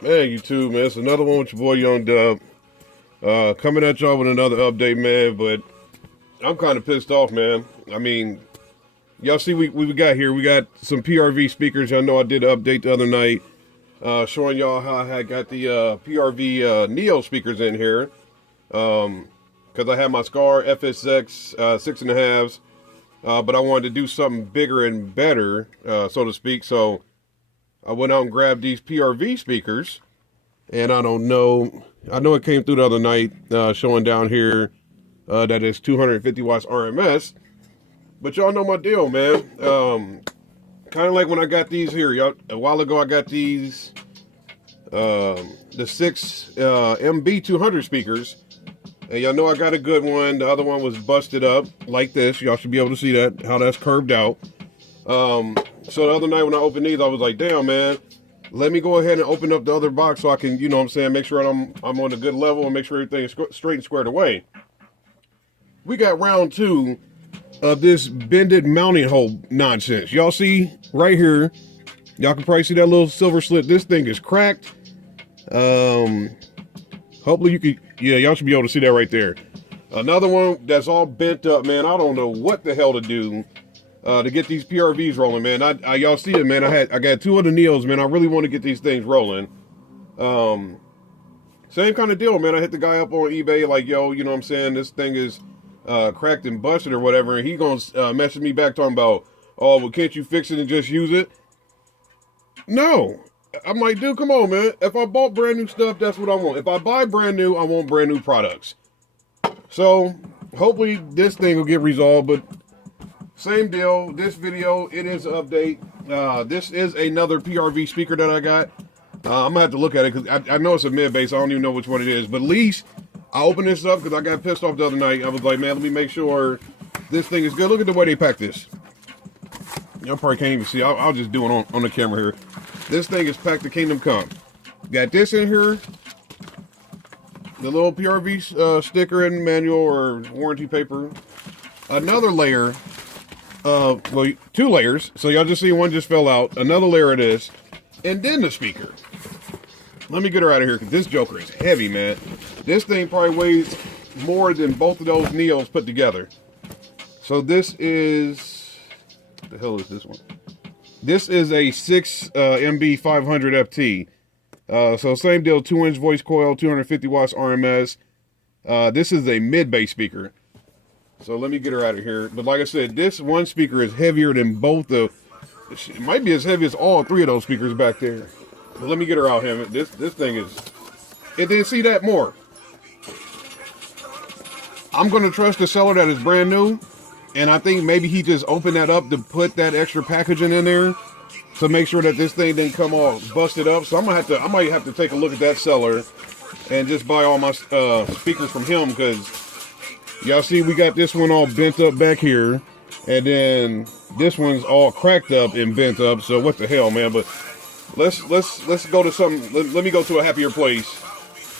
Man, you too, man. It's another one with your boy Young Dub. Coming at y'all with another update, man. But I'm kind of pissed off, man. I mean, y'all see we got here. We got some PRV speakers. Y'all know I did an update the other night, showing y'all how I had got the PRV Neo speakers in here. Because I had my Scar FSX 6.5s, but I wanted to do something bigger and better, so to speak. So I went out and grabbed these PRV speakers, and I don't know. I know it came through the other night, showing down here that it's 250 watts RMS. But y'all know my deal, man. Kind of like when I got these here. Y'all, a while ago, I got these, the 6MB500 speakers. And y'all know I got a good one. The other one was busted up like this. Y'all should be able to see that, how that's curved out. So the other night when I opened these, I was like, damn, man, let me go ahead and open up the other box so I can, you know what I'm saying, make sure I'm on a good level and make sure everything is straight and squared away. We got round two of this bended mounting hole nonsense. Y'all see right here, y'all can probably see that little silver slit. This thing is cracked. Hopefully you can, yeah, y'all should be able to see that right there. Another one that's all bent up, man. I don't know what the hell to do to get these PRVs rolling, man. Y'all see it, man. I got two of the Neos, man. I really want to get these things rolling. Same kind of deal, man. I hit the guy up on eBay, like, yo, you know what I'm saying? This thing is cracked and busted or whatever. And he gonna message me back talking about, oh, well, can't you fix it and just use it? No. I'm like, dude, come on, man. If I bought brand new stuff, that's what I want. If I buy brand new, I want brand new products. So hopefully this thing will get resolved, but same deal. This video, it is an update. This is another PRV speaker that I got. I'm gonna have to look at it because I know it's a mid bass. I don't even know which one it is, but at least I opened this up because I got pissed off the other night. I was like, man, let me make sure this thing is good. Look at the way they pack this. Y'all probably can't even see. I'll just do it on the camera here. This thing is packed to Kingdom Come. Got this in here. The little PRV sticker and manual or warranty paper. Another layer of, well, two layers. So y'all just see one just fell out. Another layer of this. And then the speaker. Let me get her out of here because this joker is heavy, man. This thing probably weighs more than both of those Neos put together. So this is, what the hell is this one? This is a 6MB500FT. So same deal, 2-inch voice coil, 250 watts RMS. This is a mid-bass speaker. So let me get her out of here. But like I said, this one speaker is heavier than both the, it might be as heavy as all three of those speakers back there. But let me get her out here. This thing is, and then see that more. I'm going to trust the seller that is brand new. And I think maybe he just opened that up to put that extra packaging in there to make sure that this thing didn't come all busted up. So I might have to take a look at that seller and just buy all my speakers from him, because y'all see we got this one all bent up back here, and then this one's all cracked up and bent up. So what the hell, man? But let's go to something. Let me go to a happier place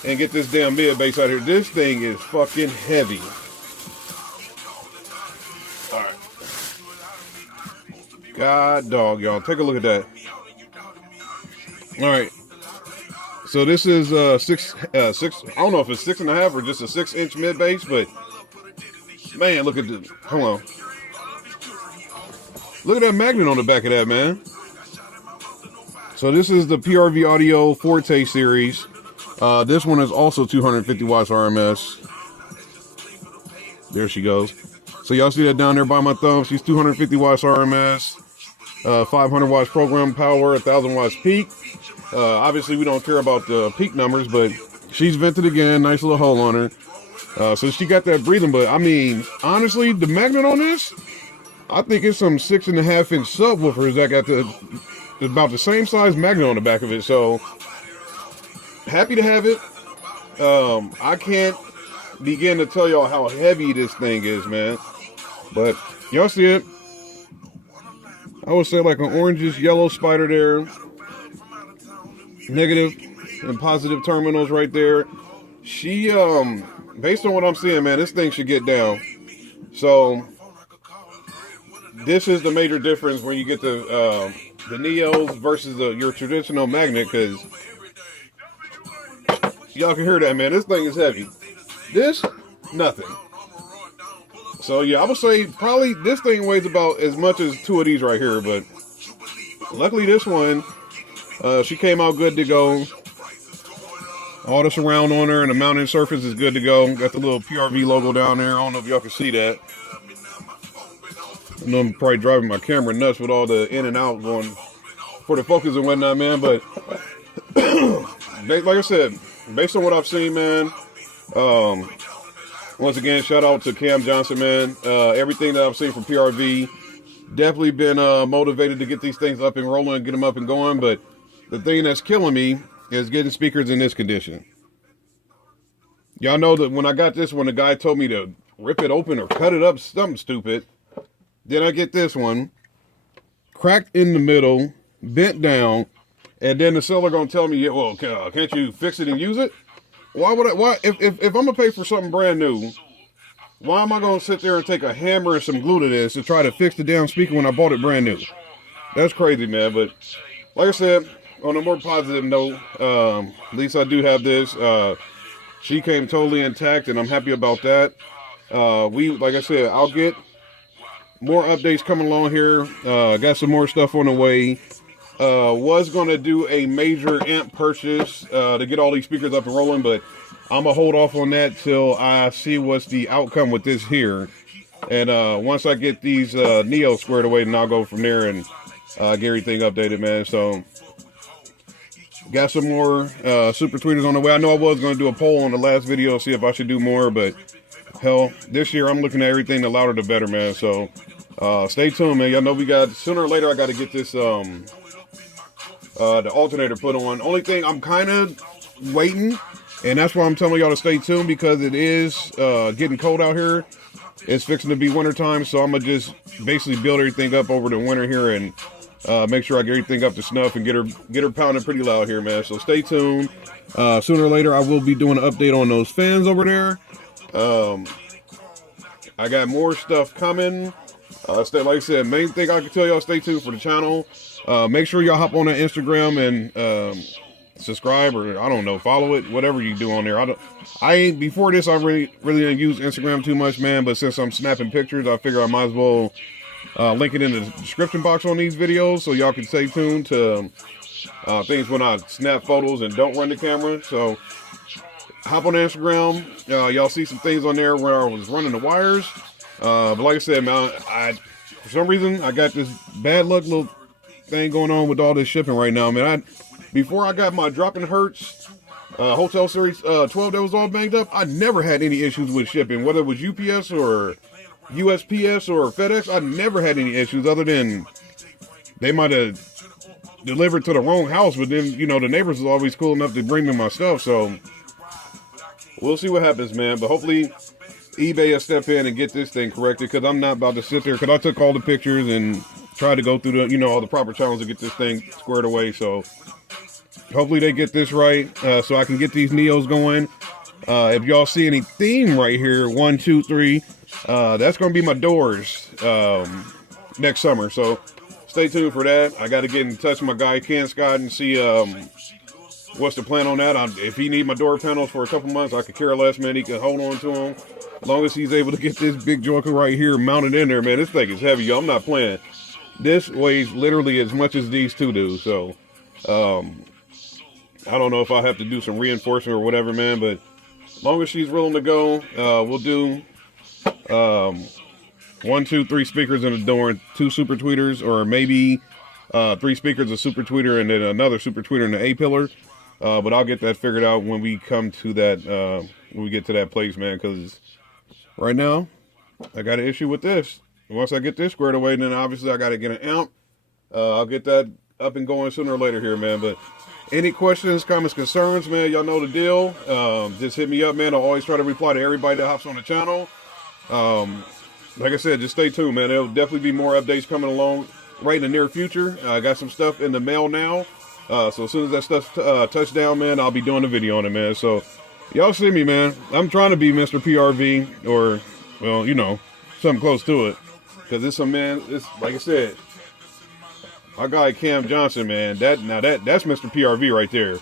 and get this damn mid bass out here. This thing is fucking heavy. God dog, y'all. Take a look at that. All right. So this is six. I don't know if it's 6.5 or just a 6-inch mid bass, but man, look at this. Hold on. Look at that magnet on the back of that, man. So this is the PRV Audio Forte series. This one is also 250 watts RMS. There she goes. So y'all see that down there by my thumb? She's 250 watts RMS. 500 watts program power, 1,000 watts peak. Obviously, we don't care about the peak numbers, but she's vented again. Nice little hole on her. So she got that breathing, but I mean, honestly, the magnet on this, I think it's some 6.5-inch subwoofers that got about the same size magnet on the back of it. So happy to have it. I can't begin to tell y'all how heavy this thing is, man. But y'all see it. I would say like an orangish yellow spider there. Negative and positive terminals right there. She, based on what I'm seeing, man, this thing should get down. So this is the major difference when you get the Neos versus your traditional magnet, because Y'all can hear that, man. This thing is heavy. This, nothing. So yeah, I would say probably this thing weighs about as much as 2 of these right here, but luckily this one, she came out good to go. All the surround on her and the mounting surface is good to go. Got the little PRV logo down there. I don't know if y'all can see that. I know I'm probably driving my camera nuts with all the in and out going for the focus and whatnot, man. But like I said, based on what I've seen, man, once again, shout out to Cam Johnson, man. Everything that I've seen from PRV, definitely been motivated to get these things up and rolling and get them up and going. But the thing that's killing me is getting speakers in this condition. Y'all know that when I got this one, the guy told me to rip it open or cut it up, something stupid. Then I get this one, cracked in the middle, bent down, and then the seller gonna tell me, yeah, well, can't you fix it and use it? Why would I? Why if I'm gonna pay for something brand new, why am I gonna sit there and take a hammer and some glue to this to try to fix the damn speaker when I bought it brand new? That's crazy, man. But like I said, on a more positive note, at least I do have this. She came totally intact, and I'm happy about that. Like I said, I'll get more updates coming along here. Got some more stuff on the way. Was going to do a major amp purchase to get all these speakers up and rolling, but I'm going to hold off on that till I see what's the outcome with this here. And once I get these Neos squared away, then I'll go from there and get everything updated, man. So got some more super tweeters on the way. I know I was going to do a poll on the last video, see if I should do more, but hell, this year I'm looking at everything, the louder the better, man. So stay tuned, man. Y'all know we got, sooner or later I got to get this the alternator put on. Only thing I'm kind of waiting, and that's why I'm telling y'all to stay tuned, because it is getting cold out here. It's fixing to be winter time, so I'm gonna just basically build everything up over the winter here and make sure I get everything up to snuff and get her pounding pretty loud here, man. So stay tuned. Sooner or later I will be doing an update on those fans over there. I got more stuff coming. Like I said, main thing I can tell y'all, stay tuned for the channel. Make sure y'all hop on that Instagram and subscribe, or I don't know, follow it, whatever you do on there. Before this I really didn't use Instagram too much, man, but since I'm snapping pictures, I figure I might as well link it in the description box on these videos so y'all can stay tuned to things when I snap photos and don't run the camera. So hop on Instagram. Y'all see some things on there where I was running the wires. But like I said, man, for some reason I got this bad luck little thing going on with all this shipping right now, man. Before I got my Dropping Hertz Hotel Series 12 that was all banged up, I never had any issues with shipping, whether it was UPS or USPS or FedEx. I never had any issues, other than they might have delivered to the wrong house, but then, you know, the neighbors was always cool enough to bring me my stuff. So we'll see what happens, man. But hopefully eBay will step in and get this thing corrected, because I'm not about to sit there, because I took all the pictures and tried to go through the, you know, all the proper channels to get this thing squared away. So hopefully they get this right, so I can get these Neos going. If y'all see any theme right here, 1, 2, 3, that's going to be my doors next summer. So stay tuned for that. I got to get in touch with my guy Ken Scott and see what's the plan on that. If he need my door panels for a couple months, I could care less, man. He can hold on to them as long as he's able to get this big joker right here mounted in there, man. This thing is heavy, yo. I'm not playing. This weighs literally as much as these two do. So I don't know if I'll have to do some reinforcement or whatever, man, but as long as she's willing to go, we'll do 1, 2, 3 speakers in the door and 2 super tweeters, or maybe 3 speakers, a super tweeter, and then another super tweeter in the A-pillar. But I'll get that figured out when we come to that, when we get to that place, man, because right now I got an issue with this. Once I get this squared away, then obviously I got to get an amp. I'll get that up and going sooner or later here, man. But any questions, comments, concerns, man, y'all know the deal. Just hit me up, man. I'll always try to reply to everybody that hops on the channel. Like I said, just stay tuned, man. There'll definitely be more updates coming along right in the near future. I got some stuff in the mail now. So as soon as that stuff touch down, man, I'll be doing a video on it, man. So y'all see me, man. I'm trying to be Mr. PRV, or, well, you know, something close to it. Because it's some, man, it's like I said, my guy Cam Johnson, man, that's Mr. PRV right there.